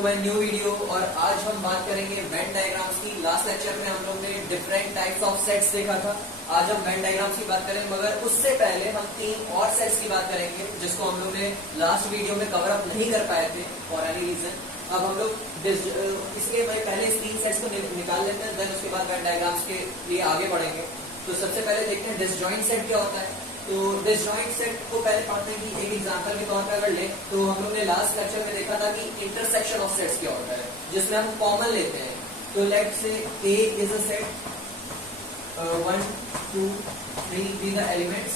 To my new video. और आज हम बात करेंगे वेन डायग्राम्स की। लास्ट लेक्चर में हम लोग ने डिफरेंट टाइप्स ऑफ सेट्स देखा था। आज हम वेन डायग्राम्स की बात करेंगे, मगर उससे पहले हम 3 और सेट्स की बात करेंगे जिसको हम लोग ने लास्ट वीडियो में कवर अप नहीं कर पाए थे फॉर एनी रीजन। अब हम लोग इसलिए मैं पहले इस 3 सेट्स को निकाल लेते हैं, देन उसके बाद वेन डायग्राम्स के लिए आगे बढ़ेंगे। तो सबसे पहले देखते हैं डिसजॉइंट सेट क्या होता है। तो डिसजॉइंट सेट को पहले पढ़ते हैं कि एक एग्जांपल के तौर पर अगर ले तो हम लोग ने लास्ट लेक्चर में देखा था कि इंटरसेक्शन ऑफ सेट्स क्या होता है, जिसमें हम कॉमन लेते हैं। तो let's say A is a set, 1 2 3 these are elements।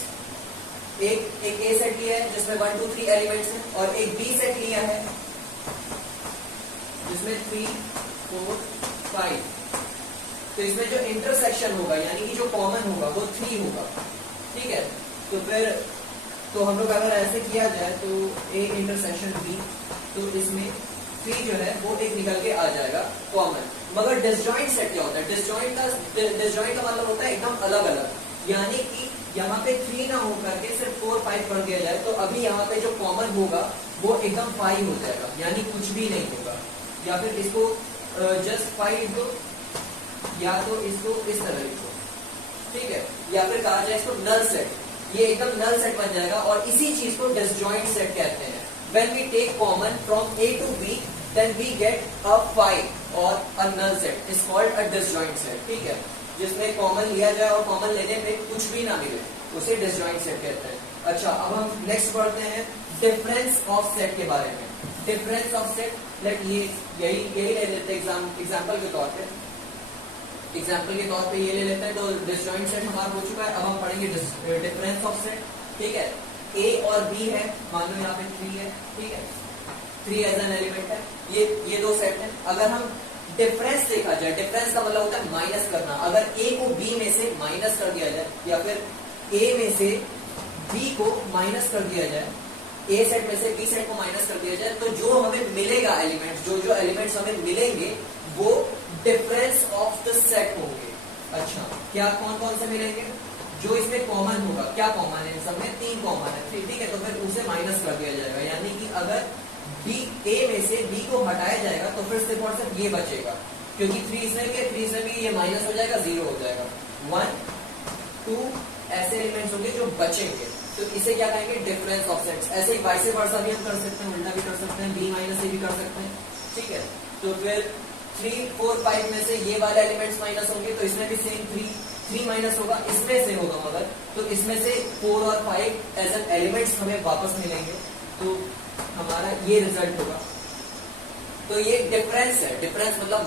एक A सेट लिया है जिसमें 1 2 3 एलिमेंट्स हैं, और एक B सेट लिया है जिसमें 3 4 5। तो इसमें जो इंटरसेक्शन होगा यानी कि जो कॉमन होगा वो 3 होगा, ठीक है। तो फिर तो हम लोग अगर ऐसे किया जाए तो A इंटरसेक्शन B, तो इसमें 3 जो है वो एक निकल के आ जाएगा कॉमन। मगर डिसजॉइंट सेट क्या होता है? डिसजॉइंट का मतलब होता है एकदम अलग अलग, यानी कि यहाँ पे 3 ना होकर के सिर्फ 4 5 कर दिया जाए, तो अभी यहाँ पे जो कॉमन होगा वो एकदम 5 हो जाएगा, यानी कुछ भी नहीं होगा। या फिर इसको जस्ट 5 लिखो, या तो इसको इस तरह लिखो, ठीक है। या फिर कहा जाए इसको नल सेट, ये एकदम नल सेट बन जाएगा, और इसी चीज को डिसजॉइंट सेट कहते हैं। When we take common from A to B, then we get a 5 or a null set is called a disjoint set, ठीक है। जिसमें कॉमन लिया जाए और कॉमन लेने पे कुछ भी ना मिले उसे डिसजॉइंट सेट कहते हैं। अच्छा, अब हम नेक्स्ट पढ़ते हैं डिफरेंस ऑफ सेट के बारे में। डिफरेंस ऑफ सेट, लेट यही ले लेते हैं एग्जाम्पल के तौर पे। एग्जाम्पल के तौर पे ये ले लेते हैं। तो डिसजॉइंट सेट हमारा हो चुका है। अब हम पढ़ेंगे डिफरेंस ऑफ सेट, ठीक है। A और B है, मान लो यहाँ पे 3 है, ठीक है। 3 एज एन एलिमेंट है, ये 2 सेट है। अगर हम डिफरेंस देखा जाए, डिफरेंस का मतलब होता है माइनस करना। अगर A को B में से माइनस कर दिया जाए, या फिर A में से B को माइनस कर दिया जाए, A सेट में से B सेट को माइनस कर दिया जाए, तो जो हमें मिलेगा एलिमेंट, जो एलिमेंट्स हमें मिलेंगे वो डिफरेंस ऑफ द सेट होंगे। अच्छा, क्या कौन कौन से मिलेंगे? जो इसमें कॉमन होगा, क्या कॉमन है? इन सब में 3 कॉमन है, ठीक है। तो फिर उसे माइनस कर दिया जाएगा, यानी कि अगर A में से B को हटाया जाएगा तो फिर सिर्फ और सिर्फ ये बचेगा, क्योंकि 3 इसमें भी ये माइनस हो जाएगा, 0 हो जाएगा। 1 2 ऐसे एलिमेंट्स होंगे जो बचेंगे, तो इसे क्या कहेंगे? Difference of sets. ऐसे ही वाइस वर्सा भी हम कर सकते हैं, उल्टा भी कर सकते हैं, B माइनस से भी कर सकते हैं, ठीक है। तो फिर 3 4 5 में से ये वाले एलिमेंट्स माइनस होंगे, तो इसमें भी सेम 3 माइनस होगा, इसमें से होगा मगर, तो इसमें से 4 और 5 एज एन एलिमेंट्स हमें वापस मिलेंगे, तो हमारा ये रिजल्ट होगा। तो ये डिफरेंस है। डिफरेंस मतलब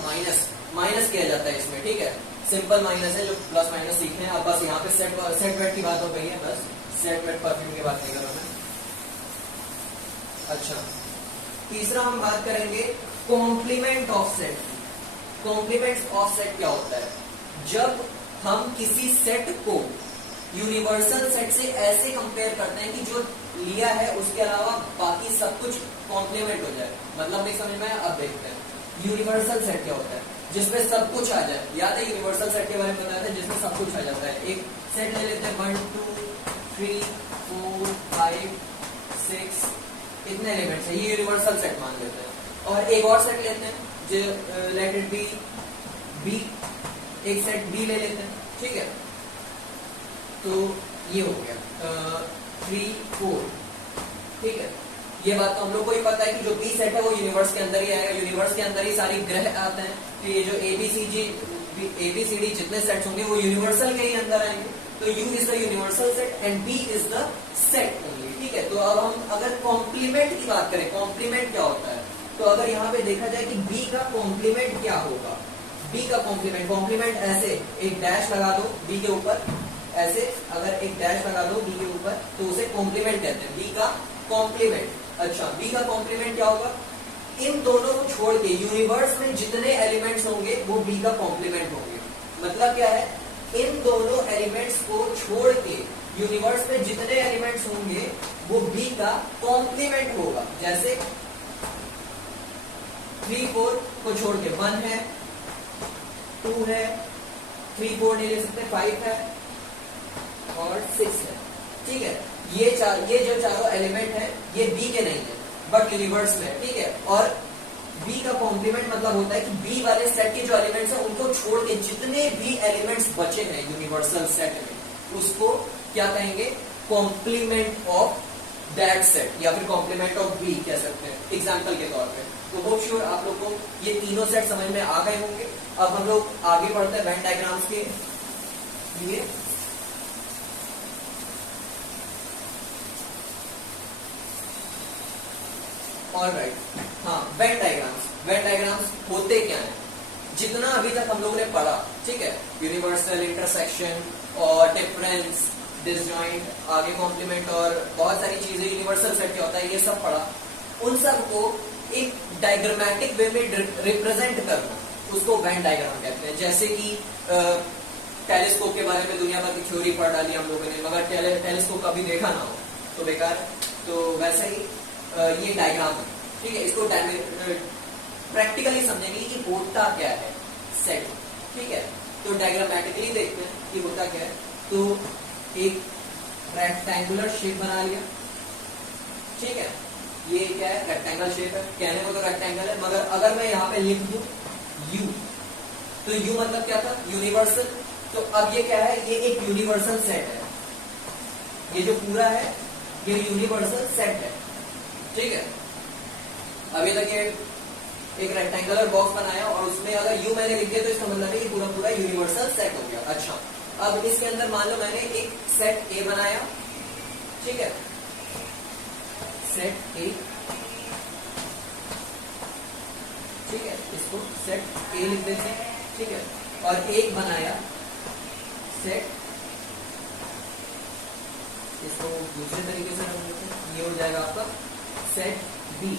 माइनस किया जाता है इसमें, ठीक है। सिंपल माइनस है, जो प्लस माइनस सीखे हैं। अब बस यहाँ पे सेट वेट की बात हो गई है, बस सेट वेट परफ्यूम की बात नहीं कर रहा मैं। अच्छा, तीसरा हम बात करेंगे complement of set. Complement of set क्या होता है? जब हम किसी सेट को यूनिवर्सल सेट से ऐसे कंपेयर करते हैं कि जो लिया है उसके अलावा बाकी सब कुछ कॉम्प्लीमेंट हो जाए। मतलब नहीं समझ में? अब देखते हैं यूनिवर्सल सेट क्या होता है, जिसमें सब कुछ आ जाए। याद है यूनिवर्सल सेट के बारे में बताया था, जिसमें सब कुछ आ जाता है। एक सेट ले लेते हैं 1 2 3 4 5 6, इतने एलिमेंट्स है, ये यूनिवर्सल सेट मान लेते हैं। और एक और सेट लेते हैं जो लेट इट बी, एक सेट B ले लेते हैं, ठीक है। तो ये हो गया 3 4, ठीक है। ये बात तो हम लोग को ही पता है कि जो B सेट है वो यूनिवर्स के अंदर ही आएगा, यूनिवर्स के अंदर ही सारी ग्रह आते हैं। तो ये जो ABCD जितने सेट्स होंगे वो यूनिवर्सल के ही अंदर आएंगे। तो U is the universal set and B is the set only, ठीक है। तो अब हम अगर कॉम्प्लीमेंट की बात करें, कॉम्प्लीमेंट क्या होता है? तो अगर यहाँ पे देखा जाए कि B का कॉम्प्लीमेंट क्या होगा, B का कॉम्प्लीमेंट ऐसे एक डैश लगा दो B के ऊपर, ऐसे अगर एक डैश लगा दो B के ऊपर, तो उसे कॉम्प्लीमेंट कहते हैं, B का कॉम्प्लीमेंट। अच्छा, B का कॉम्प्लीमेंट क्या होगा? इन दोनों को छोड़ के यूनिवर्स में जितने एलिमेंट्स होंगे वो B का कॉम्प्लीमेंट होंगे। मतलब क्या है? इन दोनों एलिमेंट्स को छोड़ के यूनिवर्स में जितने एलिमेंट्स होंगे वो B का कॉम्प्लीमेंट होगा। जैसे 3 4 को छोड़ के 1 है, 2 है, 3 4 नहीं ले सकते, 5 है और 6 है, ठीक है। ये जो चारों एलिमेंट है ये B के नहीं है बट यूनिवर्स में, ठीक है। और बी का कॉम्प्लीमेंट मतलब होता है कि बी वाले सेट के जो एलिमेंट्स हैं उनको छोड़ के जितने भी एलिमेंट्स बचे हैं यूनिवर्सल सेट में उसको क्या कहेंगे, कॉम्प्लीमेंट ऑफ दैट सेट या फिर कॉम्प्लीमेंट ऑफ बी कह सकते हैं एग्जांपल के तौर पे। तो होप श्योर आप लोग को ये तीनों सेट समझ में आ गए होंगे। अब हम लोग आगे बढ़ते हैं वेन डायग्राम्स के लिए। ऑलराइट, हाँ वेन डायग्राम्स होते क्या हैं, जितना अभी तक हम लोगों ने पढ़ा, ठीक है, यूनिवर्सल, इंटरसेक्शन और डिफरेंस, डिसजॉइंट, आगे कॉम्प्लीमेंट और बहुत सारी चीजें यूनिवर्सल सेट क्या होता है ये सब पढ़ा। उन सब को एक डायग्रामेटिक वे में रिप्रेजेंट करना उसको वेन डायग्राम कहते हैं। जैसे कि टेलीस्कोप के बारे में दुनिया भर की थ्योरी पढ़ डाली हम लोगों ने, मगर टेलीस्कोप कभी देखा ना हो तो बेकार। तो वैसा ही ये डायग्राम है, ठीक है, इसको प्रैक्टिकली समझेंगे कि होता क्या है सेट, ठीक है। तो डायग्रामेटिकली देखते हैं कि होता क्या है। तो एक रेक्टेंगुलर शेप बना लिया, ठीक है, ये क्या है, रेक्टेंगल शेप है, कहने को तो रेक्टेंगल है, मगर अगर मैं यहाँ पे लिख दूं यू, तो यू मतलब क्या था, यूनिवर्सल। तो अब ये क्या है, ये एक यूनिवर्सल सेट है, ये जो पूरा है ये यूनिवर्सल सेट है, ठीक है। अभी तक ये एक रेक्टेंगुलर बॉक्स बनाया और उसमें अगर यू मैंने लिख दिया तो इसका मतलब है कि पूरा पूरा यूनिवर्सल सेट हो गया। अच्छा, अब इसके अंदर मान लो मैंने एक सेट ए बनाया, ठीक है, सेट ए, ठीक है, इसको सेट ए लिख देते हैं, ठीक है, और एक बनाया सेट, इसको दूसरे तरीके से रख देते हैं, ये हो जाएगा आपका सेट बी।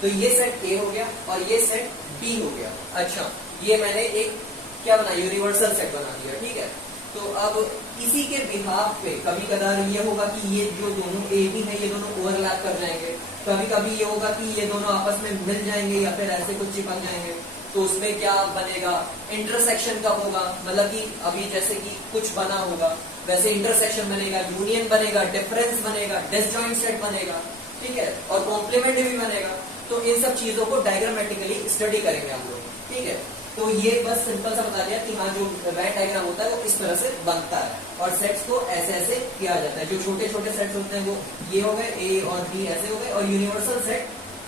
तो ये सेट ए हो गया और ये सेट बी हो गया। अच्छा, ये मैंने एक क्या बना, यूनिवर्सल सेट बना दिया, ठीक है। तो अब इसी के बिहाफ पे कभी कभार ये होगा कि ये जो दोनों ए बी है ये दोनों ओवरलैप कर जाएंगे, कभी कभी ये होगा कि ये दोनों आपस में मिल जाएंगे या फिर ऐसे कुछ चिपक जाएंगे। तो उसमें क्या बनेगा, इंटरसेक्शन कब होगा, मतलब कि अभी जैसे कि कुछ बना होगा वैसे इंटरसेक्शन बनेगा, यूनियन बनेगा, डिफरेंस बनेगा, डिसजॉइंट सेट बनेगा, ठीक है, और कॉम्प्लीमेंट भी बनेगा। तो इन सब चीजों को डायग्रामेटिकली स्टडी करेंगे हम लोग, ठीक है। तो ये बस सिंपल सा बता दिया कि हाँ जो वेन डायग्राम होता है वो इस तरह से बनता है और सेट्स को ऐसे ऐसे किया जाता है। जो छोटे छोटे सेट्स होते हैं वो ये हो गए, ए और बी ऐसे हो गए, और universal set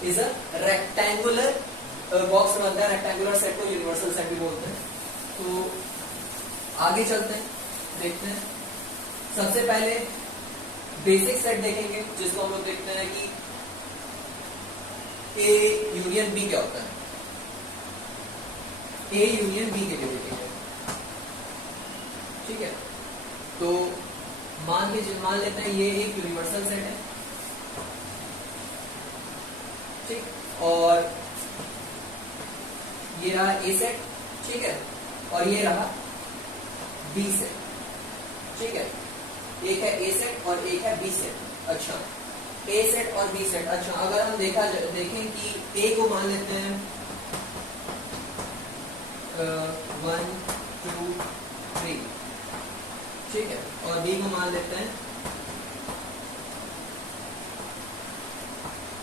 is a rectangular box बनता है, रेक्टेंगुलर सेट को यूनिवर्सल सेट भी बोलते हैं। तो आगे चलते हैं, देखते हैं। सबसे पहले बेसिक सेट देखेंगे जिसको हम लोग देखते हैं कि ए यूनियन बी क्या होता है। ए यूनियन बी के लिए देखेंगे, ठीक है। तो मान लेते हैं ये एक यूनिवर्सल सेट है, ठीक, और ये रहा ए सेट, ठीक है, और ये रहा बी सेट, ठीक है। एक है ए सेट और एक है बी सेट। अच्छा, ए सेट और बी सेट। अच्छा, अगर हम देखें कि ए को मान लेते हैं 1 2 3, ठीक है, और बी को मान लेते हैं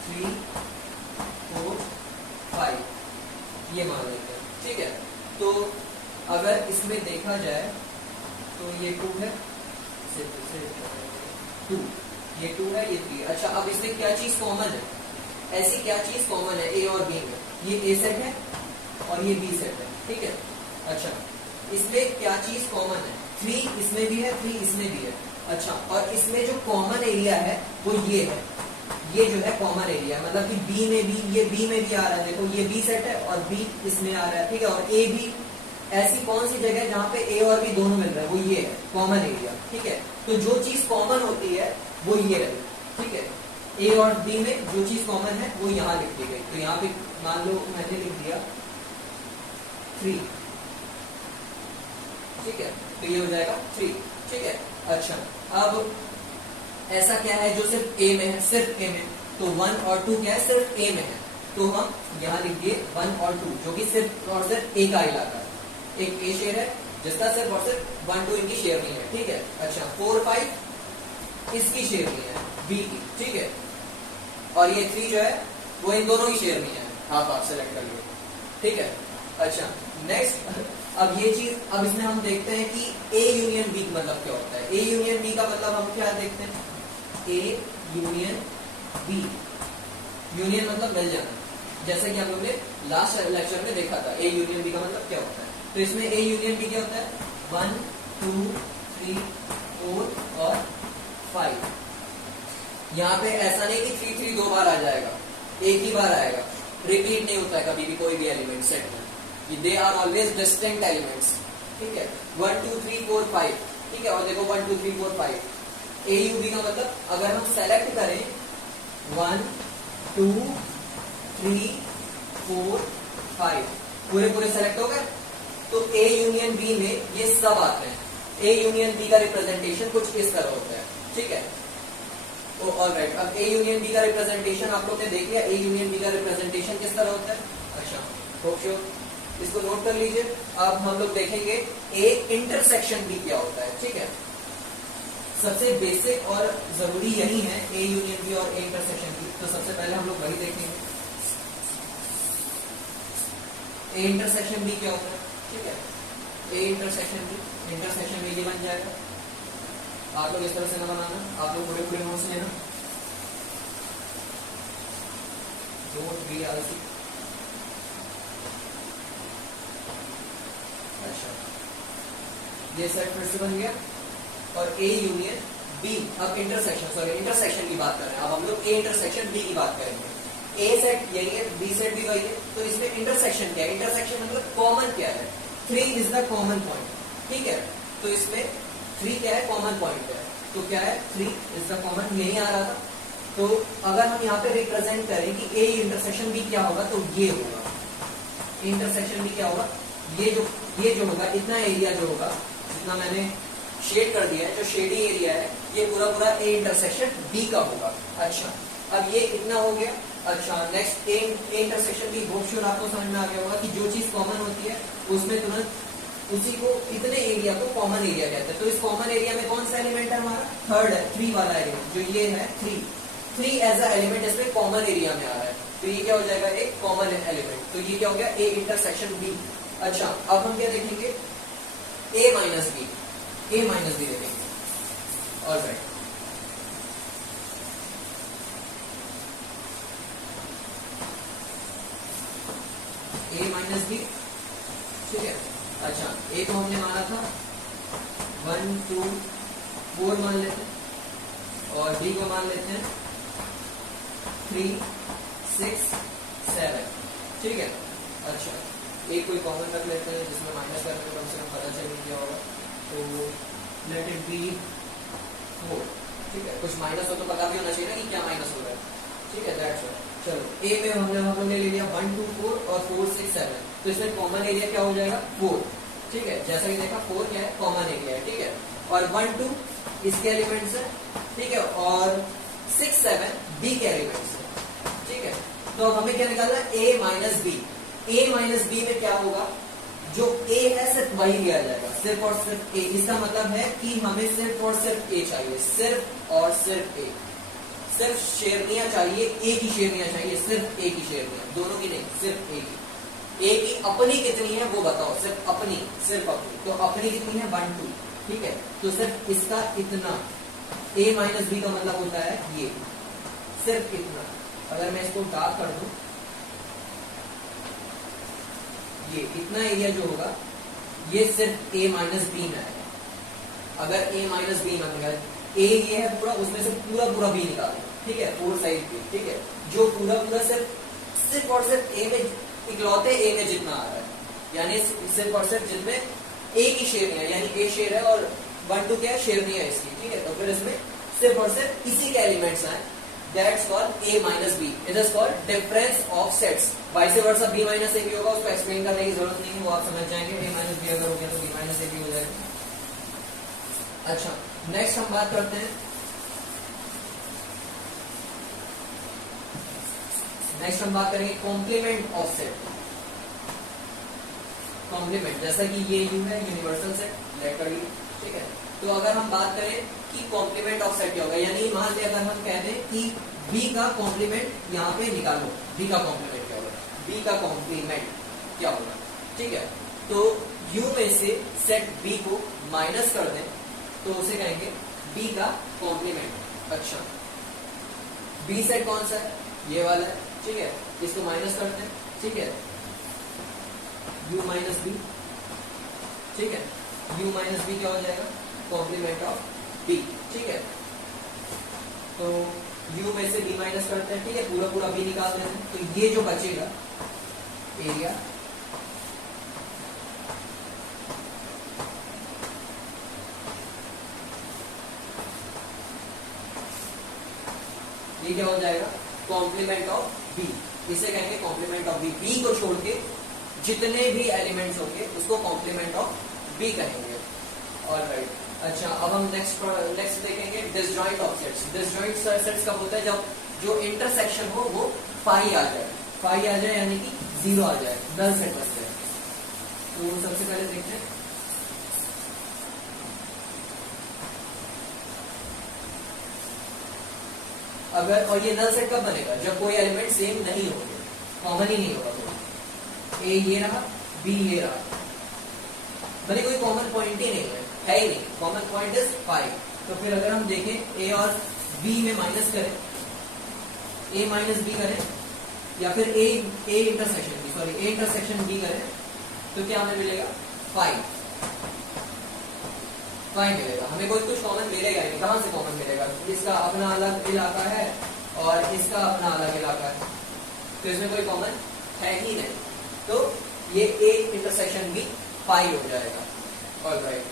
3 4 5, ये मान लेते हैं, ठीक है। तो अगर इसमें देखा जाए तो ये 2 है, 2, ये 2 है, ये 3। अच्छा, अब इसमें क्या चीज कॉमन है, ऐसी क्या चीज कॉमन है ए और बी में, ये ए सेट है और ये बी सेट है, ठीक है। अच्छा, इसमें क्या चीज कॉमन है, 3 इसमें भी है, 3 इसमें भी है। अच्छा, और इसमें जो कॉमन एरिया है वो ये है, ये जो है कॉमन एरिया, मतलब कि बी में भी, ये बी में भी आ रहा है, देखो ये बी सेट है और बी इसमें आ रहा है, ठीक है, और ए भी। ऐसी कौन सी जगह है जहां पे ए और बी दोनों मिल रहा है, वो ये है कॉमन एरिया, ठीक है। तो जो चीज कॉमन होती है वो ये है, ठीक है। ए और बी में जो चीज कॉमन है वो यहाँ लिख दी गई। तो यहाँ पे मान लो मैंने लिख दिया 3, ठीक है, तो ये हो जाएगा 3, ठीक है। अच्छा, अब ऐसा क्या है जो सिर्फ ए में है, सिर्फ ए में, तो 1 और 2 क्या है, सिर्फ ए में है, तो हम यहाँ लिख दिए 1 और 2, जो कि सिर्फ और सिर्फ ए का इलाका है। एक ए शेयर है जिसका सिर्फ और सिर्फ 1 2 इनकी शेयर नहीं है, ठीक है। अच्छा, 4 5 इसकी शेयर नहीं है बी की, ठीक है, और ये 3 जो है वो इन दोनों की शेयर नहीं है। हाफ हाफ सेलेक्ट कर लिया, ठीक है। अच्छा नेक्स्ट, अब ये चीज, अब इसमें हम देखते हैं कि ए यूनियन बी मतलब क्या होता है। ए यूनियन बी का मतलब हम क्या देखते हैं, ए यूनियन बी, यूनियन मतलब मिल जाना, जैसा कि हम लोग ने लास्ट लेक्चर में देखा था। ए यूनियन बी का मतलब क्या होता है, तो इसमें ए यूनियन बी क्या होता है, 1 2 3 4 और 5। यहाँ पे ऐसा नहीं कि 3 3 दो बार आ जाएगा, एक ही बार आएगा, रिपीट नहीं होता है कभी भी कोई भी एलिमेंट सेट में, they are always distinct elements, ठीक है। 1 2 3 4 5, ठीक है। और देखो 1 2 3 4 5, ए यू बी का मतलब अगर हम सेलेक्ट करें 1 2 3 4 5 पूरे पूरे सेलेक्ट हो गए, तो ए यूनियन बी में ये सब आते हैं। ए यूनियन बी का रिप्रेजेंटेशन कुछ इस तरह होता है, ठीक है। तो ऑलराइट, अब ए यूनियन बी का रिप्रेजेंटेशन आप लोग ने देख लिया। ए यूनियन बी का रिप्रेजेंटेशन किस तरह होता है, अच्छा होप श्योर, इसको नोट कर लीजिए। अब हम लोग देखेंगे ए इंटरसेक्शन बी क्या होता है, ठीक है। सबसे बेसिक और जरूरी यही है ए यूनियन बी और ए इंटरसेक्शन बी, तो सबसे पहले हम लोग वही देखेंगे। ए इंटरसेक्शन बी क्या होता है, ठीक है। ए इंटरसेक्शन बी, इंटरसेक्शन में ये बन जाएगा, आप लोग इस तरह से ना बनाना, आप लोग बड़े बड़े नोट्स लेना, डोंट बी आलसी। अच्छा ये सेट फिर से बन गया, और ए यूनियन बी, अब इंटरसेक्शन, सॉरी इंटरसेक्शन की बात कर रहे हैं, अब हम लोग ए इंटरसेक्शन बी की बात करेंगे। ए सेट यही है, बी सेट भी वही है, तो इसमें इंटरसेक्शन क्या है, इंटरसेक्शन मतलब कॉमन क्या है, 3 इज द कॉमन पॉइंट, ठीक है। तो इसमें 3 क्या है, कॉमन पॉइंट है, तो क्या है 3 इज द कॉमन, यही आ रहा था। तो अगर हम यहाँ पे रिप्रेजेंट करें कि ए इंटरसेक्शन बी क्या होगा, तो ये होगा इंटरसेक्शन बी क्या होगा, ये जो होगा, इतना एरिया जो होगा, जितना मैंने शेड कर दिया है, जो शेडी एरिया है, ये पूरा पूरा ए इंटरसेक्शन बी का होगा। अच्छा अब ये इतना हो गया। अच्छा next A intersection B, hope sure आपको समझ में आ गया होगा कि जो चीज कॉमन होती है उसमें तुरंत उसी को, इतने एरिया को कॉमन एरिया कहते हैं। तो इस कॉमन एरिया में कौन सा एलिमेंट है हमारा, थर्ड है, 3 वाला एलिमेंट, जो ये है 3 एज अ एलिमेंट इसमें कॉमन एरिया में आ रहा है, तो ये क्या हो जाएगा, एक कॉमन एलिमेंट, तो ये क्या हो गया, ए इंटरसेक्शन बी। अच्छा अब हम क्या देखेंगे, ए माइनस बी देखेंगे, ऑलराइट। ए माइनस बी, ठीक है। अच्छा ए को हमने माना था 1 2 4 मान लेते हैं, और बी को मान लेते हैं 3 6 7, ठीक है। अच्छा ए कोई कॉमन रख लेते हैं, जिसमें माइनस करने को कम से कम पता चल क्या होगा, तो लेट इट बी 4, ठीक है। कुछ माइनस हो तो पता भी होना चाहिए ना कि क्या माइनस हो रहा है, ठीक है, दैट्स ऑल। चलो ए में हम लोगों ने ले लिया 1 2 4 और 4 6 7, तो इसमें कॉमन एरिया क्या हो जाएगा, 4, ठीक है। जैसा कि देखा 4 क्या है, कॉमन एरिया है, ठीक है। और 1 2 इसके एलिमेंट्स है, ठीक है, और 6 7 बी के एलिमेंट्स है, ठीक है। तो हमें क्या निकालना है, ए माइनस बी। ए माइनस बी में क्या होगा, जो ए है सिर्फ वही लिया जाएगा, सिर्फ और सिर्फ ए। इसका मतलब है कि हमें सिर्फ और सिर्फ ए चाहिए, सिर्फ और सिर्फ ए, सिर्फ शेरनियां चाहिए, एक ही शेरनियां चाहिए, सिर्फ एक ही शेरनियां, दोनों की नहीं, सिर्फ एक ही। ए की अपनी कितनी है वो बताओ, सिर्फ अपनी, तो अपनी कितनी है 1 2, ठीक है। तो सिर्फ इसका इतना, ए माइनस बी का मतलब होता है ये, सिर्फ इतना। अगर मैं इसको डार्क कर दूं, ये इतना एरिया जो होगा ये सिर्फ ए माइनस बी में आएगा। अगर ए माइनस बी में आएगा, ए ये है पूरा, उसमें से पूरा पूरा बी निकालो, ठीक है, फोर साइड बी, ठीक है। जो पूरा पूरा सिर्फ और सिर्फ ए में, इकलौते ए में जितना आ रहा है, यानी सिर्फ और सिर्फ जिनमें ए की शेरनियां, यानी ए शेर है और 1 2 क्या है, शेरनियां है इसकी, ठीक है। तो फिर इसमें सिर्फ और सिर्फ इसी के एलिमेंट्स आए, that's called A minus B, it is called difference of sets. Vice versa B minus A भी होगा, उसको एक्सप्लेन करने की जरूरत नहीं है, वो आप समझ जाएंगे। ए माइनस बी अगर हो गया तो बी माइनस ए भी हो जाएगा। अच्छा नेक्स्ट हम बात करते हैं, नेक्स्ट हम बात करेंगे कॉम्प्लीमेंट ऑफ सेट। कॉम्प्लीमेंट, जैसा कि ये यू है यूनिवर्सल सेट, लेटर यू, ठीक है। तो अगर हम बात करें कि कॉम्प्लीमेंट ऑफ सेट क्या होगा, यानी मान लें अगर हम कह दें कि बी का कॉम्प्लीमेंट यहाँ पे निकालो, बी का कॉम्प्लीमेंट क्या होगा, बी का कॉम्प्लीमेंट क्या होगा, ठीक है। तो यू में से सेट बी को माइनस कर दें तो उसे कहेंगे बी का कॉम्प्लीमेंट। अच्छा, बी सेट कौन सा है, ये वाला है, ठीक है, इसको माइनस करते हैं, ठीक है, u माइनस बी, ठीक है, u माइनस बी क्या हो जाएगा, कॉम्प्लीमेंट ऑफ b, ठीक है। तो u में से b माइनस करते हैं, ठीक है, पूरा पूरा b निकाल देते हैं, तो ये जो बचेगा एरिया ये क्या हो जाएगा, कॉम्प्लीमेंट ऑफ बी, इसे कहेंगे कॉम्प्लीमेंट ऑफ बी। बी को छोड़ के जितने भी एलिमेंट्स होंगे उसको कॉम्प्लीमेंट ऑफ बी कहेंगे। ऑलराइट, अच्छा, अब हम नेक्स्ट देखेंगे disjoint of sets. Disjoint sets कब होता है, जब जो इंटरसेक्शन हो वो फाई आ जाए, फाई आ जाए यानी कि 0 आ जाए, नल सेट बनते हैं। तो सबसे पहले देखते हैं, अगर, और ये नल सेट कब बनेगा, जब कोई एलिमेंट सेम नहीं होंगे, कॉमन ही नहीं होगा, तो ए ये रहा, बी ये रहा, भले कोई कॉमन पॉइंट ही नहीं है ही नहीं, कॉमन पॉइंट इज 5। तो फिर अगर हम देखें ए और बी में माइनस करें, ए माइनस बी करें, या फिर ए इंटरसेक्शन बी करें, तो क्या हमें मिलेगा, 5 मिलेगा, हमें कोई कुछ कॉमन मिलेगा नहीं। कहां से कॉमन मिलेगा, इसका अपना अलग इलाका है और इसका अपना अलग इलाका है, तो इसमें कोई कॉमन है ही नहीं, तो ये ए इंटरसेक्शन भी 5 हो जाएगा। ऑलराइट,